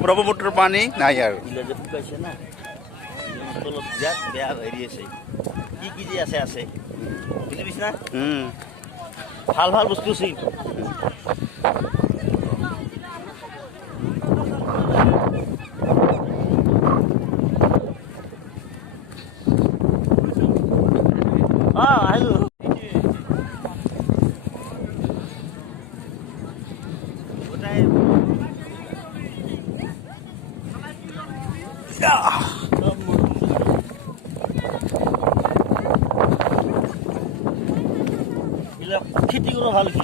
ব্ৰহ্মপুত্ৰৰ পানী নাই আৰু যে শুকাইছে না তলত বিৰাট বেয়া হেৰি আছে কি যে আছে বুজি পাইছ না ভাল ভাল বস্তু আছে আহিলো খেতি কৰা ভাল কি